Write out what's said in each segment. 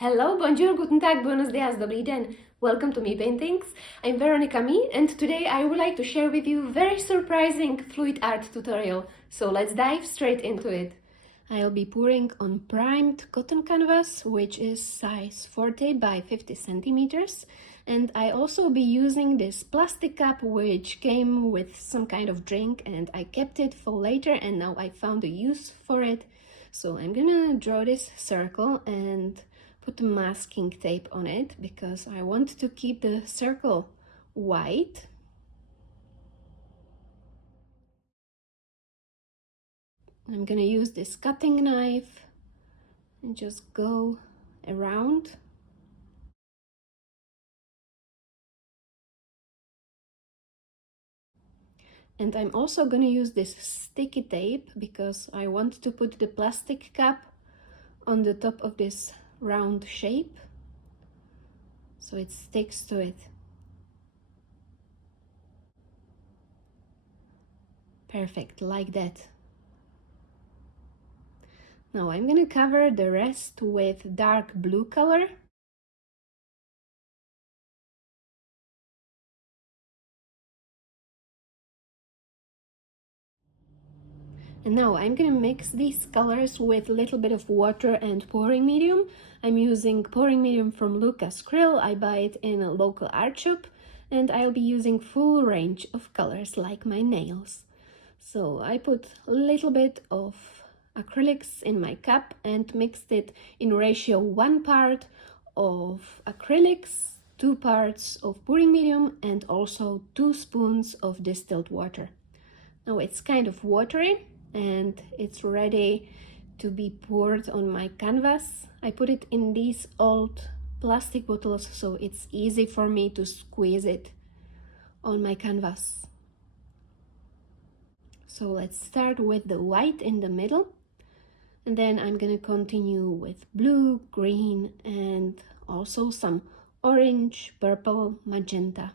Hello, bonjour, guten tag, buenos dias, dobry den. Welcome to Mii Paintings. I'm Veronika Mii, and today I would like to share with you a very surprising fluid art tutorial. So let's dive straight into it. I'll be pouring on primed cotton canvas, which is size 40 by 50 centimeters. And I also be using this plastic cup, which came with some kind of drink, and I kept it for later, and now I found a use for it. So I'm gonna draw this circle and put masking tape on it because I want to keep the circle white. I'm gonna use this cutting knife and just go around. And I'm also gonna use this sticky tape because I want to put the plastic cap on the top of this round shape so it sticks to it. Perfect, like that. Now I'm gonna cover the rest with dark blue color. And now I'm gonna mix these colors with a little bit of water and pouring medium. I'm using pouring medium from Lukas cryl. I buy it in a local art shop, and I'll be using full range of colors like my nails. So I put a little bit of acrylics in my cup and mixed it in ratio 1 part of acrylics, 2 parts of pouring medium, and also 2 spoons of distilled water. Now it's kind of watery and it's ready to be poured on my canvas. I put it in these old plastic bottles so it's easy for me to squeeze it on my canvas. So let's start with the white in the middle, and then I'm gonna continue with blue, green, and also some orange, purple, magenta.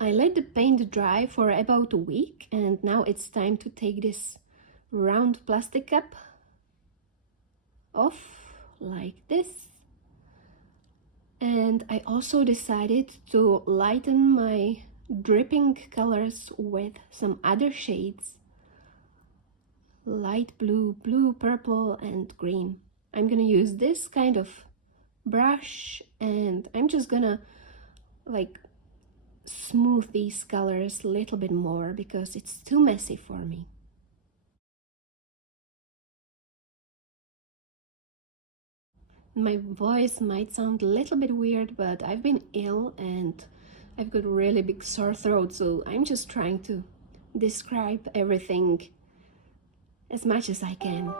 I let the paint dry for about a week, and now it's time to take this round plastic cap off like this. And I also decided to lighten my dripping colors with some other shades: light blue, blue, purple, and green. I'm gonna use this kind of brush, and I'm just gonna like smooth these colors a little bit more because it's too messy for me. My voice might sound a little bit weird, but I've been ill and I've got a really big sore throat, so I'm just trying to describe everything as much as I can.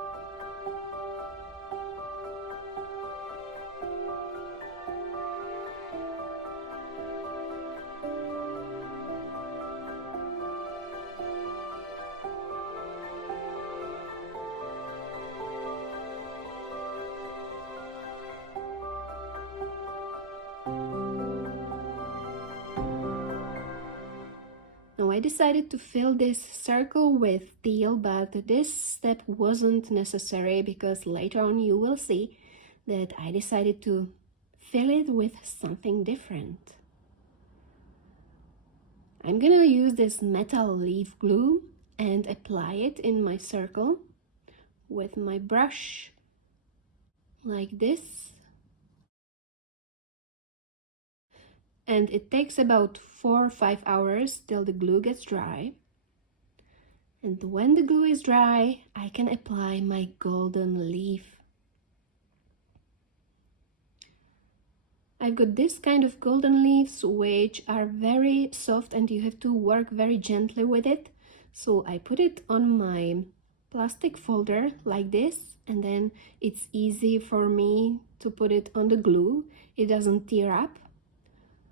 Now I decided to fill this circle with teal, but this step wasn't necessary because later on you will see that I decided to fill it with something different. I'm gonna use this metal leaf glue and apply it in my circle with my brush like this. And it takes about 4 or 5 hours till the glue gets dry. And when the glue is dry, I can apply my golden leaf. I've got this kind of golden leaves which are very soft and you have to work very gently with it. So I put it on my plastic folder like this, and then it's easy for me to put it on the glue. It doesn't tear up.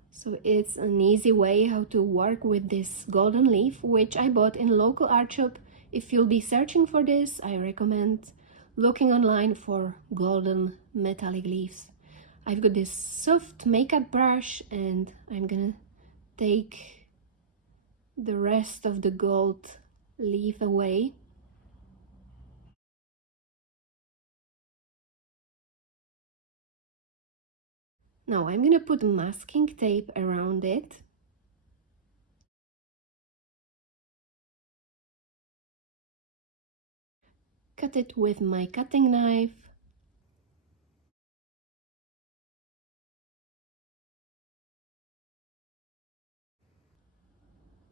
So it's an easy way how to work with this golden leaf, which I bought in local art shop. If you'll be searching for this, I recommend looking online for golden metallic leaves. I've got this soft makeup brush and I'm gonna take the rest of the gold leaf away. Now I'm gonna put masking tape around it. Cut it with my cutting knife.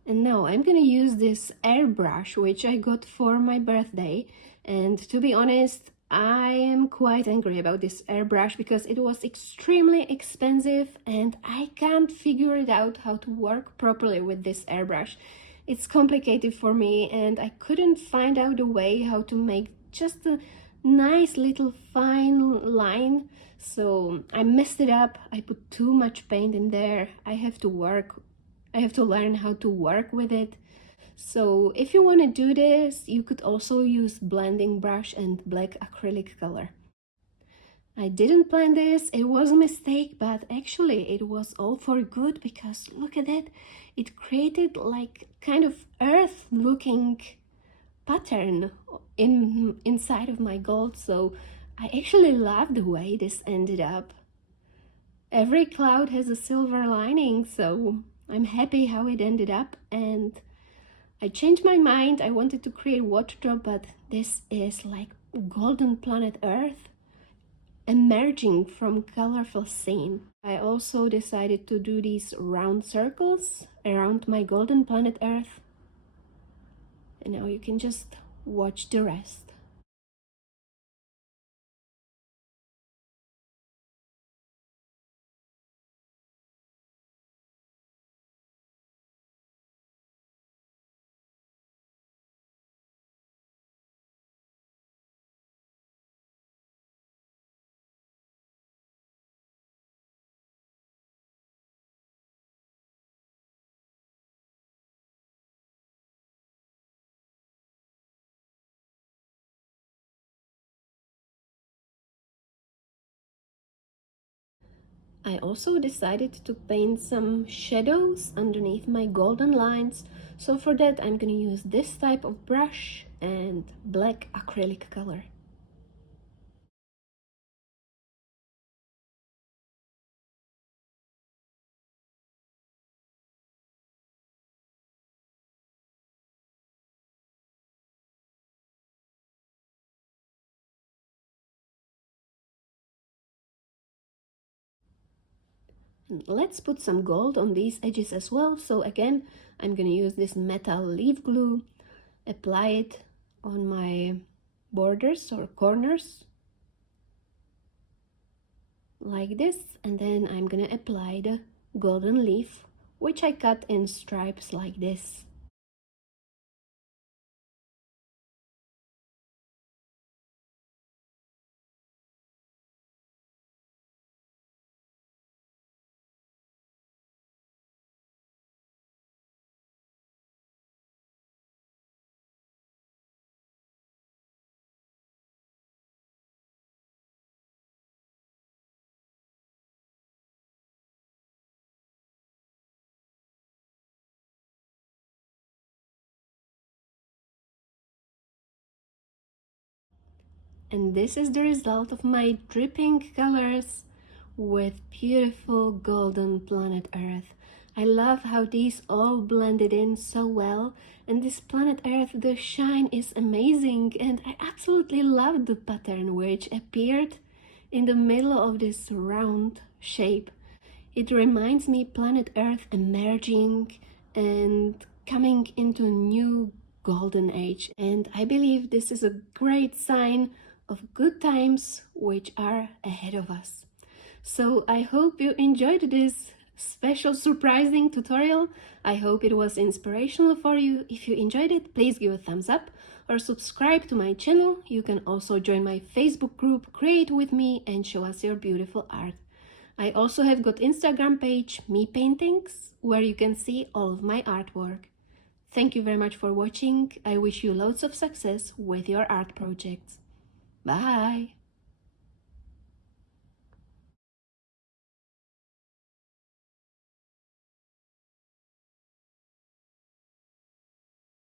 And now I'm gonna use this airbrush which I got for my birthday, and to be honest, I am quite angry about this airbrush because it was extremely expensive and I can't figure it out how to work properly with this airbrush. It's complicated for me and I couldn't find out a way how to make just a nice little fine line, so I messed it up. I put too much paint in there. I have to learn how to work with it. So if you want to do this, you could also use blending brush and black acrylic color. I didn't plan this, it was a mistake, but actually it was all for good because look at that, it created like kind of earth looking pattern inside of my gold. So I actually love the way this ended up. Every cloud has a silver lining, so I'm happy how it ended up, and I changed my mind. I wanted to create water drop, but this is like golden planet Earth emerging from colorful scene. I also decided to do these round circles around my golden planet Earth, and now you can just watch the rest. I also decided to paint some shadows underneath my golden lines, so for that I'm gonna use this type of brush and black acrylic color. And let's put some gold on these edges as well. So again, I'm gonna use this metal leaf glue, apply it on my borders or corners like this, and then I'm gonna apply the golden leaf, which I cut in stripes like this. And this is the result of my dripping colors with beautiful golden planet Earth. I love how these all blended in so well, and this planet Earth, the shine is amazing, and I absolutely love the pattern which appeared in the middle of this round shape. It reminds me planet Earth emerging and coming into a new golden age, and I believe this is a great sign of good times which are ahead of us. So I hope you enjoyed this special surprising tutorial. I hope it was inspirational for you. If you enjoyed it, please give a thumbs up or subscribe to my channel. You can also join my Facebook group, Create With Me, and show us your beautiful art. I also have got Instagram page, Mii Paintings, where you can see all of my artwork. Thank you very much for watching. I wish you loads of success with your art projects. Bye!